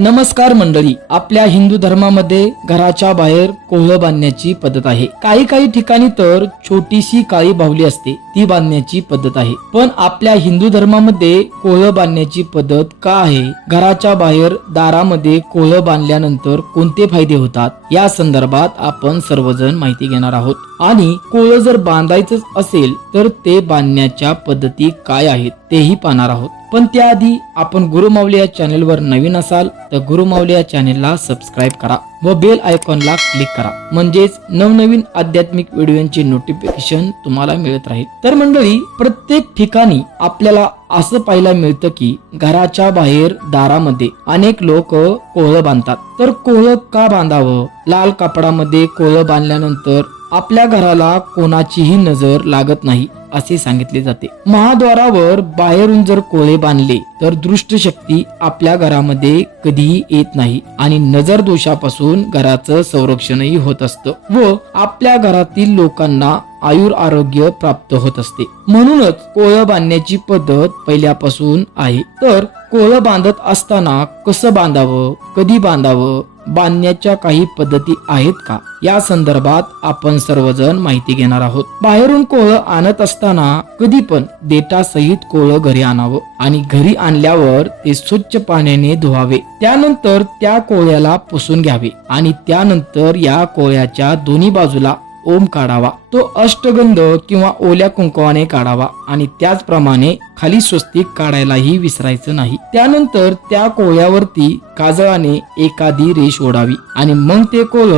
नमस्कार मंडळी आपल्या हिंदू धर्मामध्ये घराच्या बाहेर कोहळ बांधण्याची पद्धत आहे. काही काही ठिकाणी तर छोटीशी काळी बाहुली असते ती बांधण्याची पद्धत आहे. पण आपल्या हिंदू धर्मामध्ये कोहळ बांधण्याची पद्धत का आहे? घराच्या बाहेर दारामध्ये कोहळ बांधल्यानंतर कोणते फायदे होतात? या संदर्भात आपण सर्वजण माहिती घेणार आहोत. आणि कोळं जर बांधायचंच असेल तर ते बांधण्याच्या पद्धती काय आहेत तेही पाहणार आहोत. पण त्याआधी आपण गुरुमावली या चॅनेलवर नवीन असाल तर गुरुमावली या चॅनेलला सबस्क्राईब करा व बेल आयकॉनला क्लिक करा. म्हणजेच नवनवीन आध्यात्मिक व्हिडिओचे नोटिफिकेशन तुम्हाला मिळत राहील. तर मंडळी प्रत्येक ठिकाणी आपल्याला असं पाहायला मिळतं की घराच्या बाहेर दारामध्ये अनेक लोक कोळं बांधतात. तर कोळं का बांधावं? लाल कापडामध्ये कोळं बांधल्यानंतर आपल्या घराला कोणाचीही नजर लागत नाही असे सांगितले जाते. महाद्वारावर बाहेरून जर कोळे बांधले तर दृष्ट शक्ती आपल्या घरामध्ये कधीही येत नाही आणि नजर दोषापासून घराचं संरक्षणही होत असतं व आपल्या घरातील लोकांना आयुर आरोग्य प्राप्त होत असते. म्हणूनच कोळ बांधण्याची पद्धत पहिल्यापासून आहे. तर कोळ बांधत असताना कसं बांधावं कधी बांधावं बांधण्याच्या काही पद्धती आहेत का? या संदर्भात आपण सर्वजण माहिती घेणार आहोत. बाहेरून कोळ आणत असताना कधी पण देटा सहित कोळ घरी आणावं आणि घरी आणल्यावर ते स्वच्छ पाण्याने धुवावे. त्यानंतर त्या कोळ्याला पुसून घ्यावे आणि त्यानंतर या कोळ्याच्या दोन्ही बाजूला ओम काढावा. तो अष्टगंध किंवा ओल्या कुंकवाने काढावा आणि त्याचप्रमाणे खाली स्वस्तिक काढायलाही विसरायचं नाही. त्यानंतर त्या कोळ्यावरती काजळाने एखादी रेष ओढावी आणि मग ते कोळ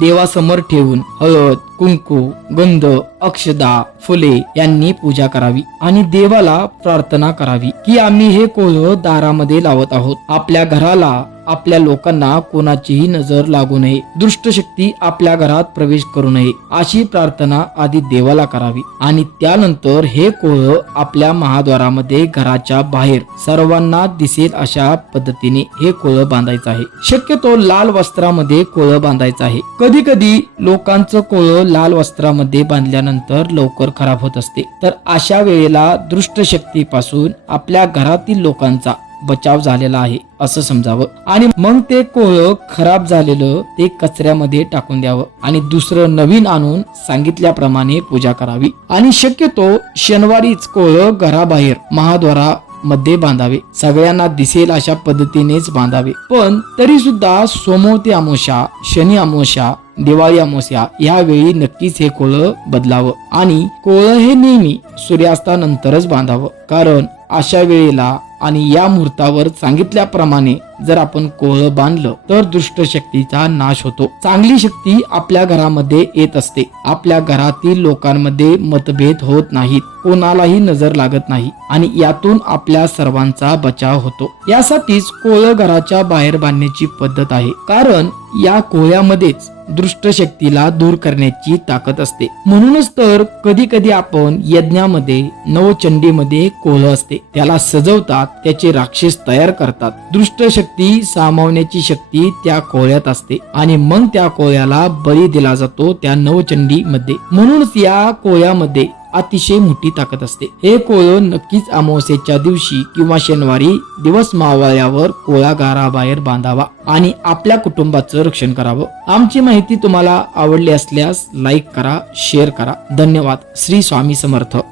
देवासमोर ठेवून हळद कुंकू गंध अक्षदा फुले यांनी पूजा करावी आणि देवाला प्रार्थना करावी की आम्ही हे कोळ दारामध्ये लावत आहोत. आपल्या घराला आपल्या लोकांना कोणाचीही नजर लागू नये. दृष्ट शक्ती आपल्या घरात प्रवेश करू नये. अशी प्रार्थना आधी देवाला करावी. आणि त्यानंतर हे कोळ आपल्या महाद्वारामध्ये घराच्या बाहेर सर्वांना दिसेल अशा पद्धतीने हे कोळ बांधायचं आहे. शक्यतो लाल वस्त्रामध्ये कोळ बांधायचं आहे. कधी कधी लोकांचं कोळ लाल वस्त्रामध्ये बांधल्यानंतर लवकर खराब होत असते. तर अशा वेळेला दृष्ट शक्तीपासून आपल्या घरातील लोकांचा बचाव झालेला आहे असं समजावं. आणि मग ते कोळ खराब झालेलं ते कचऱ्यामध्ये टाकून द्यावं. आणि दुसरं नवीन आणून सांगितल्याप्रमाणे पूजा करावी. आणि शक्यतो शनिवारीच कोळ घराबाहेर महाद्वारा मध्ये बांधावे. सगळ्यांना दिसेल अशा पद्धतीनेच बांधावे. पण तरी सुद्धा सोमवती अमोशा शनी अमोशा दिवाळी अमोस्या यावेळी नक्कीच हे कोळं बदलावं. आणि कोळं हे नेहमी सूर्यास्तानंतरच बांधावं. कारण अशा वेळेला आणि या मुहूर्तावर सांगितल्याप्रमाणे जर आपण कोहळ बांधलं तर दुष्ट शक्तीचा नाश होतो. चांगली शक्ती आपल्या घरामध्ये येत असते. आपल्या घरातील लोकांमध्ये मतभेद होत नाहीत. कोणालाही नजर लागत नाही आणि यातून आपल्या सर्वांचा बचाव होतो. यासाठीच कोहळ घराच्या बाहेर बांधण्याची पद्धत आहे. कारण या कोहळ्यामध्येच दृष्टशक्तीला दूर करण्याची ताकद असते. म्हणूनच तर कधी कधी आपण यज्ञामध्ये नवचंडीमध्ये कोहळ असते. त्याला सजवतात त्याचे राक्षस तयार करतात. दृष्टशक्ती सामावण्याची शक्ती त्या कोहळ्यात असते आणि मग त्या कोहळ्याला बळी दिला जातो त्या नवचंडी मध्ये म्हणूनच या कोहळ्यामध्ये अतिशय मोठी ताकद असते. हे कोळ नक्कीच अमावस्येच्या दिवशी किंवा शनिवारी दिवस मावळ्यावर कोळागाराबाहेर बांधावा आणि आपल्या कुटुंबाचं रक्षण करावं. आमची माहिती तुम्हाला आवडली असल्यास लाईक करा शेअर करा. धन्यवाद. श्री स्वामी समर्थ.